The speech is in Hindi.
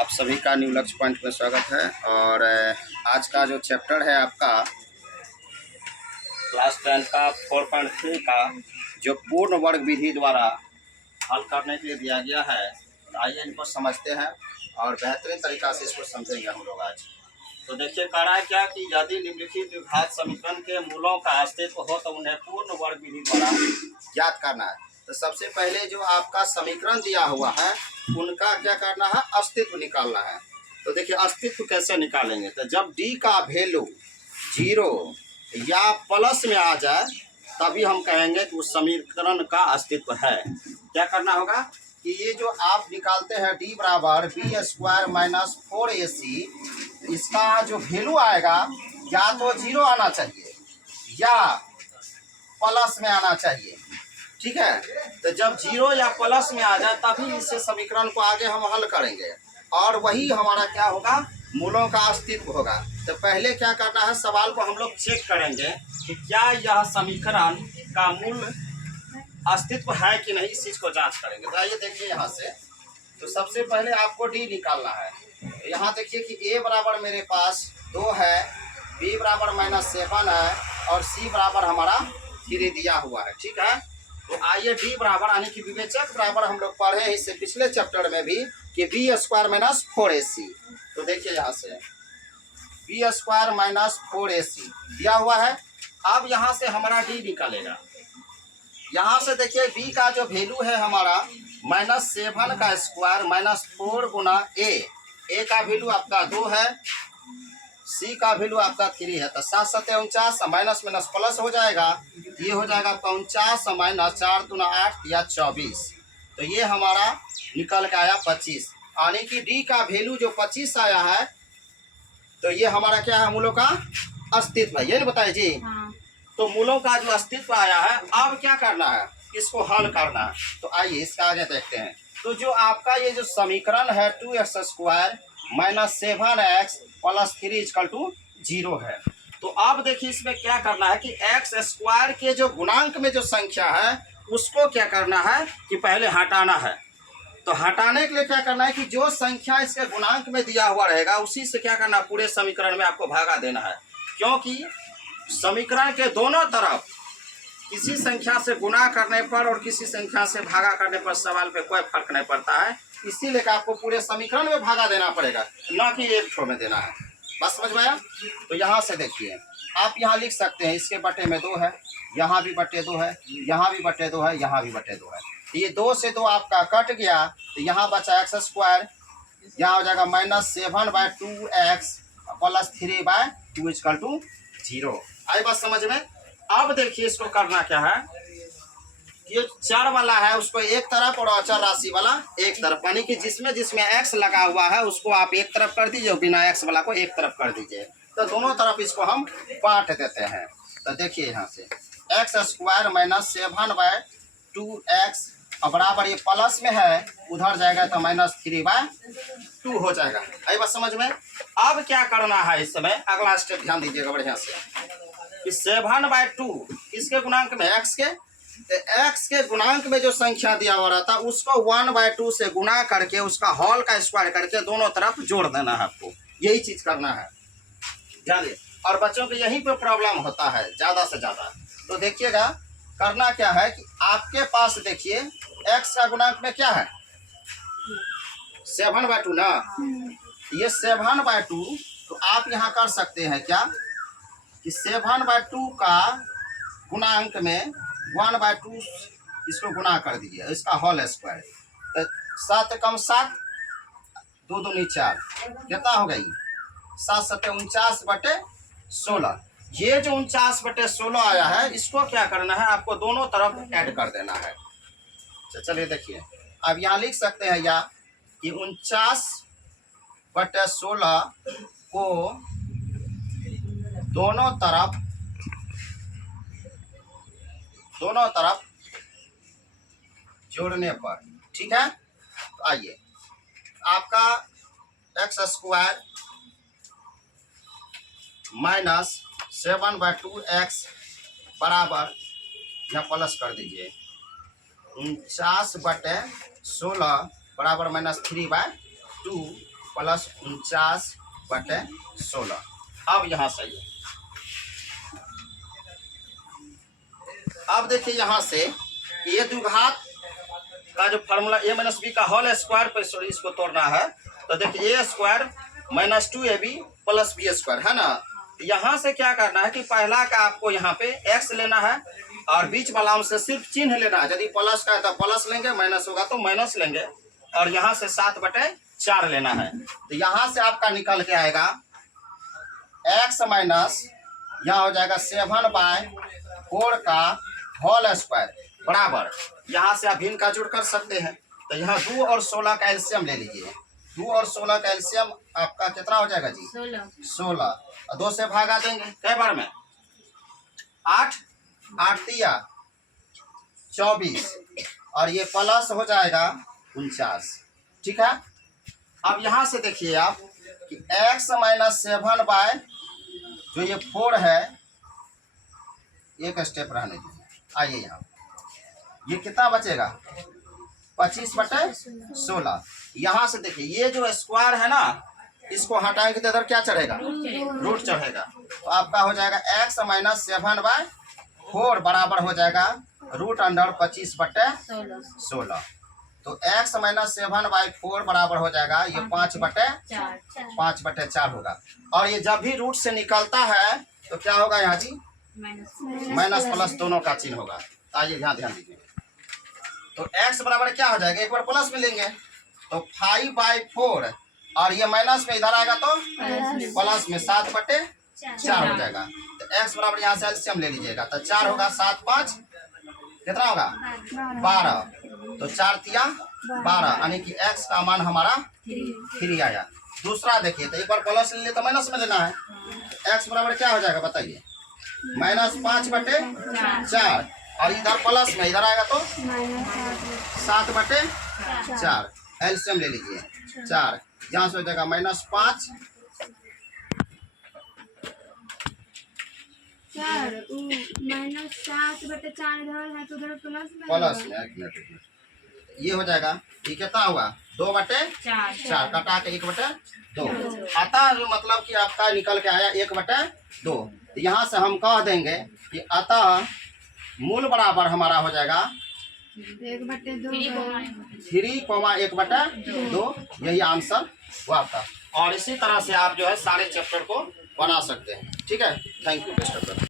आप सभी का न्यू लक्ष्य पॉइंट में स्वागत है। और आज का जो चैप्टर है आपका क्लास 10 का 4.3 का जो पूर्ण वर्ग विधि द्वारा हल करने के लिए दिया गया है, तो आइए इनको समझते हैं और बेहतरीन तरीक़ा से इसको समझेंगे हम लोग आज। तो देखिए कह रहा है क्या कि यदि निम्नलिखित द्विघात समीकरण के मूलों का अस्तित्व हो तो उन्हें पूर्ण वर्ग विधि द्वारा ज्ञात करना है। तो सबसे पहले जो आपका समीकरण दिया हुआ है उनका क्या करना है, अस्तित्व निकालना है। तो देखिए अस्तित्व कैसे निकालेंगे, तो जब डी का वैल्यू 0 या प्लस में आ जाए तभी हम कहेंगे कि उस समीकरण का अस्तित्व है। क्या करना होगा कि ये जो आप निकालते हैं डी बराबर b² माइनस 4ac, इसका जो वैल्यू आएगा या तो 0 आना चाहिए या प्लस में आना चाहिए। ठीक है, तो जब 0 या प्लस में आ जाए तभी इस समीकरण को आगे हम हल करेंगे और वही हमारा क्या होगा, मूलों का अस्तित्व होगा। तो पहले क्या करना है, सवाल को हम लोग चेक करेंगे कि क्या यह समीकरण का मूल अस्तित्व है कि नहीं, इस चीज़ को जांच करेंगे। तो आइए देखिए यहाँ से, तो सबसे पहले आपको डी निकालना है। यहाँ देखिए कि ए बराबर मेरे पास 2 है, बी बराबर -7 है और सी बराबर हमारा 3 दिया हुआ है। ठीक है, तो आइए डी बराबर यानी कि विवेचक बराबर हम लोग पढ़े हैं इससे पिछले चैप्टर में भी कि b² माइनस 4ac। तो देखिए यहाँ से b² माइनस 4ac दिया हुआ है। अब यहाँ से हमारा डी निकालेगा। यहाँ से देखिए b का जो वैल्यू है हमारा -7 का स्क्वायर माइनस 4 गुना a का वैल्यू आपका 2 है, सी का वैल्यू आपका 3 है। तो 7 7 49 माइनस माइनस प्लस हो जाएगा, ये हो जाएगा 49 माइनस 4 दूना 8 या 24। तो ये हमारा निकल के आया 25, यानी कि डी का वैल्यू जो 25 आया है तो ये हमारा क्या है, मूलों का अस्तित्व है। ये नहीं बताइए जी। हाँ। तो मूलों का जो अस्तित्व आया है, अब क्या करना है, इसको हल करना है। तो आइए इसका आगे देखते हैं। तो जो आपका ये जो समीकरण है 2x² माइनस 7x प्लस 3 = 0 है। तो अब देखिए इसमें क्या करना है कि x² के जो गुणांक में जो संख्या है उसको क्या करना है कि पहले हटाना है। तो हटाने के लिए क्या करना है कि जो संख्या इसके गुणांक में दिया हुआ रहेगा उसी से क्या करना, पूरे समीकरण में आपको भागा देना है। क्योंकि समीकरण के दोनों तरफ किसी संख्या से गुणा करने पर और किसी संख्या से भागा करने पर सवाल पे कोई फर्क नहीं पड़ता है, इसीलिए आपको पूरे समीकरण में भागा देना पड़ेगा, ना कि एक ठो में देना है। बस समझ में आया। तो यहाँ से देखिए आप यहाँ लिख सकते हैं, इसके बटे में 2 है, यहाँ भी बटे 2 है, यहाँ भी बटे 2 है, यहाँ भी बटे 2 है। ये 2 से 2 आपका कट गया, तो यहाँ बचा x², यहाँ हो जाएगा -7/2x प्लस 3/2 = 0। आई बात समझ में। अब देखिए इसको करना क्या है, ये चर वाला है उसको एक तरफ और अचर राशि वाला एक तरफ, यानी कि जिसमें जिसमें x लगा हुआ है उसको आप एक तरफ कर दीजिए, बिना x वाला को एक तरफ कर दीजिए। तो दोनों तरफ इसको हम बांट देते हैं। तो देखिए यहाँ से x² माइनस 7/2x बराबर, ये प्लस में है उधर जाएगा तो -3/2 हो जाएगा। आई बात समझ में। अब क्या करना है इस समय, अगला स्टेप ध्यान दीजिएगा बढ़िया से कि 7/2 किसके गुणांक में, x के। तो x के गुणांक में जो संख्या दिया हुआ रहता है उसको 1/2 से गुणा करके उसका होल का स्क्वायर करके दोनों तरफ जोड़ देना है। आपको यही चीज करना है, ध्यान दे। और बच्चों को यहीं पे प्रॉब्लम होता है ज़्यादा से ज़्यादा। तो देखिएगा करना क्या है कि आपके पास देखिए x का गुणांक में क्या है, 7/2 ना, ये 7/2। तो आप यहाँ कर सकते हैं क्या कि 7/2 का गुणांक में 1/2 इसको गुणा कर दीजिए, इसका होल स्क्वायर। तो 7 कम 7, 2 दूनी 4, कितना हो गई 7 7 49/16। ये जो 49/16 आया है इसको क्या करना है, आपको दोनों तरफ ऐड कर देना है। चलिए देखिए अब यहाँ लिख सकते हैं या कि 49/16 को दोनों तरफ जोड़ने पर, ठीक है। तो आइए आपका x² माइनस 7/2x बराबर, यहाँ प्लस कर दीजिए 49/16 बराबर -3/2 प्लस 49/16। अब यहाँ सही है। अब देखिए यहाँ से ये द्विघात का जो फॉर्मूला a माइनस बी का होल स्क्वायर पर सॉरी इसको तोड़ना है, तो देखिए a square minus 2ab plus B square है ना। यहाँ से क्या करना है कि पहला का आपको यहाँ पे x लेना है और बीच वाला से सिर्फ चिन्ह लेना है। यदि प्लस का है तो प्लस लेंगे, माइनस होगा तो माइनस लेंगे, और यहाँ से 7/4 लेना है। तो यहाँ से आपका निकल के आएगा x माइनस यहाँ हो जाएगा 7/4 का होल स्क्वायर बराबर, यहाँ से आप भिन्न का जोड़ कर सकते हैं। तो यहाँ 2 और 16 का एलसीएम ले लीजिए। 2 और 16 का एलसीएम आपका कितना हो जाएगा जी? 16। 2 से भागा देंगे कई बार में? 8 8 तिया 24 और ये प्लस हो जाएगा 49। ठीक है। अब यहाँ से देखिए आप कि x माइनस 7/, जो ये 4 है, एक स्टेप रहने दीजिए। आइए यहाँ ये कितना बचेगा? 25/16। यहाँ से देखिए ये जो स्क्वायर है ना, इसको हटाएंगे तो इधर क्या चढ़ेगा? रूट चढ़ेगा। तो आपका हो जाएगा x माइनस 7/4 बराबर हो जाएगा √25/16। तो x माइनस 7/4 बराबर हो जाएगा ये 5/4 होगा। और ये जब भी रूट से निकलता है तो क्या होगा यहाँ जी? माइनस प्लस दोनों का चिन्ह होगा। आइए ध्यान दीजिए। तो x बराबर क्या हो जाएगा? एक बार प्लस में लेंगे तो 5/4 और ये माइनस में इधर आएगा तो प्लस में 7/4 हो जाएगा। तो x बराबर यहाँ से एलसीएम ले लीजिएगा तो 4 होगा, 7 5 कितना होगा? 12। तो 4 तिया 12 यानी कि x का मान हमारा 3 आया। दूसरा देखिए तो एक बार प्लस ले लिए तो माइनस में लेना है। x बराबर क्या हो जाएगा बताइए? -5/4 और इधर प्लस में इधर आएगा तो 7/4। एलसीएम ले लीजिए 4, यहाँ से हो जाएगा -5 -7/4 इधर है तो उधर प्लस में। एक मिनट ये हो जाएगा, ये कितना हुआ? 2/4 कटा के 1/2। अतः मतलब कि आपका निकल के आया 1/2। यहाँ से हम कह देंगे कि अतः मूल बराबर हमारा हो जाएगा 3,1/2। यही आंसर हुआ आपका। और इसी तरह से आप जो है सारे चैप्टर को बना सकते हैं। ठीक है। Thank you best of luck.